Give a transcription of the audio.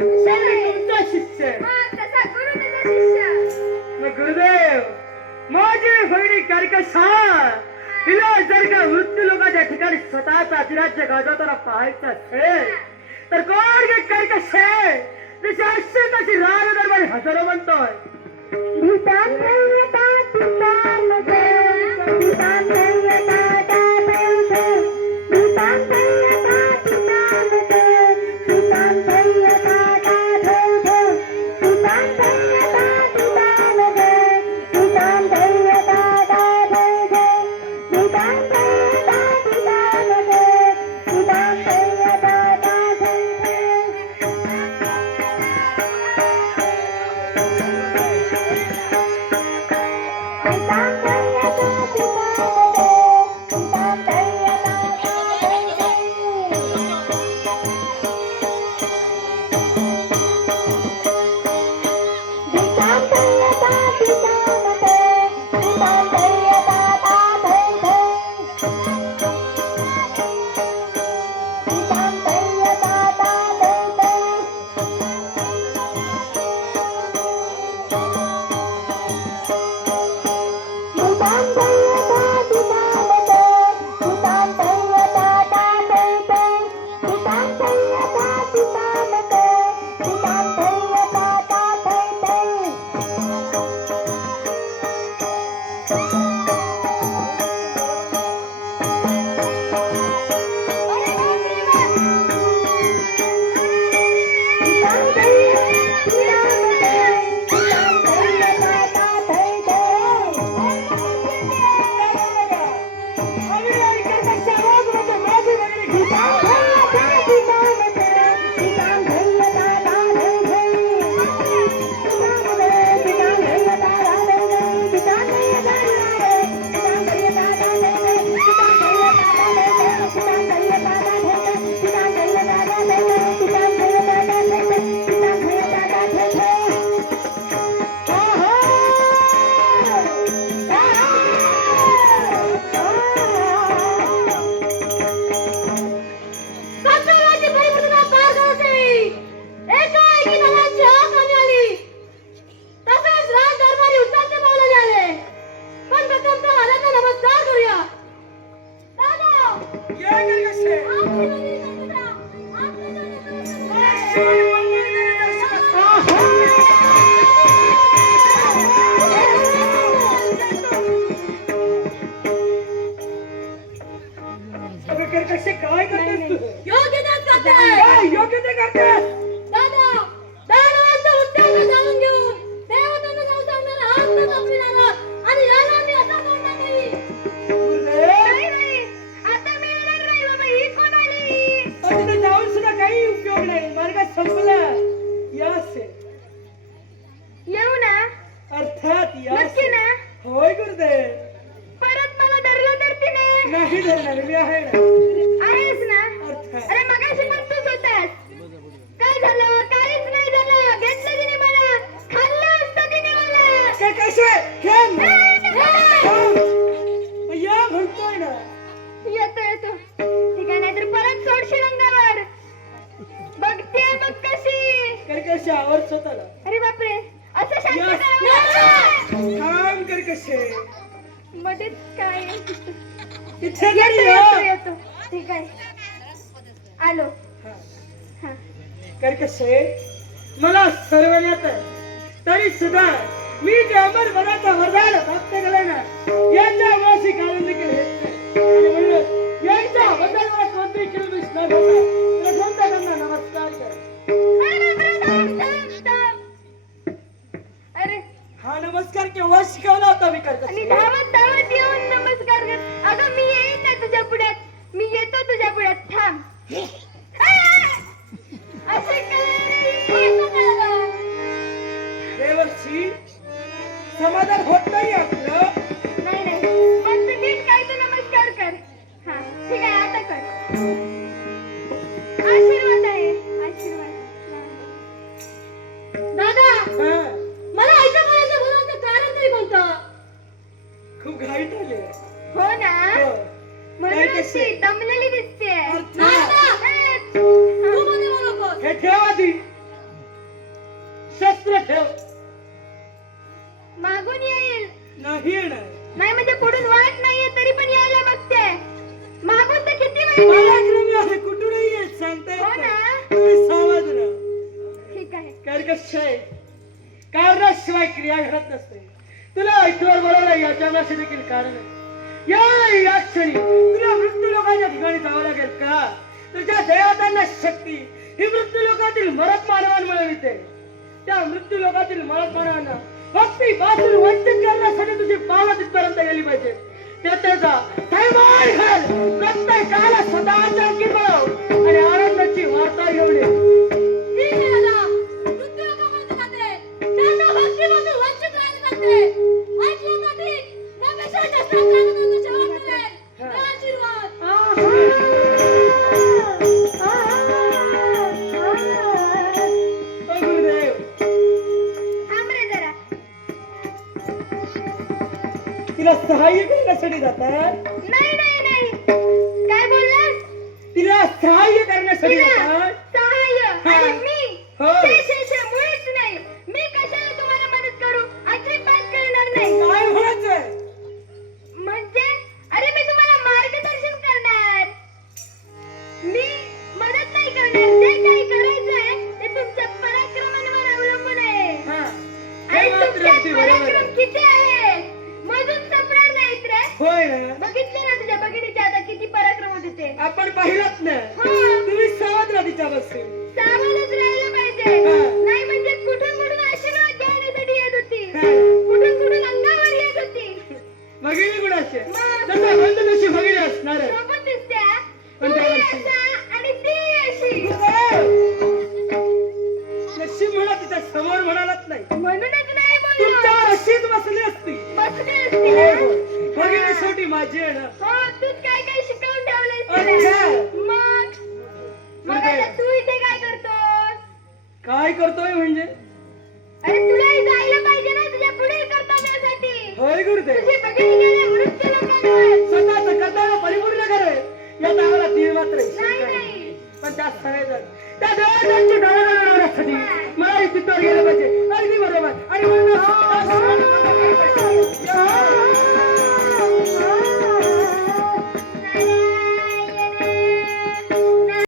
तुमचा शिष्य. मग गुरुदेव माझी बहिणी कर्कशा तिला जर का मृत्यू लोकांच्या ठिकाणी स्वतःचा अधिराज्य गाजवताना पाहायचं असेल तर कोण गे कर्कशे तशी राग दरबारी हजारो म्हणतोय. अरे बापरे असं शांत काम कर कसे मध्येच काय इथे येतो ठीक आहे आलो कर कसे मला सर्वण्यात तरी सुद्धा मी जे अमर मनाचा वरदान प्राप्त केलं ना यांच्या वासी कारण देखील यांच्या वरदानाला कोणती किलो विश्वास होता त्यांना नमस्कार कर. अरे हा नमस्कार केव्हा शिकवला होता मी करत आणि धावत धावत येऊन नमस्कार कर. अगं मी येईन ना तुझ्या पुढ्यात मी येतो तुझ्या पुढ्यात थांब असे देवर्षी समाधान होत नाही आपलं. नाही नाही पण तू नीट काय तर नमस्कार कर. हा ठीक आहे आता कर. आशीर्वाद आहे आशीर्वाद. दादा मला ऐकायचं बोलायचं कारण तरी कोणतं. खूप घाईत आले हो ना म्हणून अशी दमलेली दिसते. हे ठेव आधी कशी आहे कारणाशिवाय क्रिया घडत नसते. तुला इथवर बोलवलं याच्या मागे देखील कारण आहे. या क्षणी तुला मृत्यू लोकांच्या ठिकाणी जावं लागेल का? तुझ्या देवतांना शक्ती ही मृत्यू लोकातील मरत मानवांमुळे मिळते. त्या मृत्यू लोकातील मरत मानवांना भक्ती पासून वंचित करण्यासाठी तुझी पावलं तिथपर्यंत गेली पाहिजे. त्याचा थैमान घाल, प्रत्येकाला स्वतःच्या अंगी बनव आणि आनंदाची वार्ता घेऊन ये. ठीक आहे दादा. मृत्यू लोकांमध्ये जाते. त्यांना भक्तीपासून वंचित राहायला सांगते. ऐकलं ना ठीक? त्यापेक्षा जास्त आनंदाचं जेवण मिळेल. द्या आशीर्वाद. गुरुदेव, थांब रे जरा. तिला सहाय्य करण्यासाठी जातात. नाही नाही नाही. काय बोललास? तिला सहाय्य करण्यासाठी तिला जातात. सहाय्य आणि मी हो. छे, मुळीच नाही. मी कशाला तुम्हाला मदत करू? अजिबात करणार नाही. काय म्हणायचंय? म्हणजे अरे मी तुम्हाला मार्गदर्शन करणार. मी मदत नाही करणार. जे काही करायचंय ते तुमच्या पराक्रमांवर अवलंबून आहे. हा. आणि हे मात्र तुमचे अगदी बरोबर पराक्रम आहे. किती आहेत मधून संपणार नाहीत रे. होय ना? बघितले ना तुझ्या भगिनीच्या आता किती पराक्रम होते ते. आपण पाहिलात ना. हो. तुम्ही सावध राहा तिच्या बसून. सावधच राहिलं पाहिजे. हा. नाही म्हणजे कुठून आशीर्वाद घेण्यासाठी येत होती. हा. कुठून अंगावर येत होती. भगिनी गुणाचे मग. जसा बंद तशी भगिनी असणार आहे. सोबत दिसत्या. पण तूही त्यावर्षी. असा आणि ती अशी. नशीब म्हणा तिच्या समोर म्हणालाच नाही. म्हणूनच नाही बोललो. तुमच्यावर अशीच बसली असती. बसली असती ना. भगिनी शेवटी माझी आहे ना. हो तूच काय शिकवून ठेवलंयस अच्छा. तिला. मग आता तू इथे काय करतोस? काय करतोय म्हणजे? अरे तुलाही जायला पाहिजे ना तुझ्या पुढील कर्तव्यासाठी. होय गुरुदेव, तुझी भगिनी गेले मृत्यू लोकांवर. स्वतःचं कर्तव्य परिपूर्ण करे यात आम्हाला तीळ मात्र नाही शंका नाही. नाही. पण त्या सगळेजण त्या देवाची दळणवळणासाठी मला तिथं गेलं पाहिजे. अगदी बरोबर. आणि म्हणून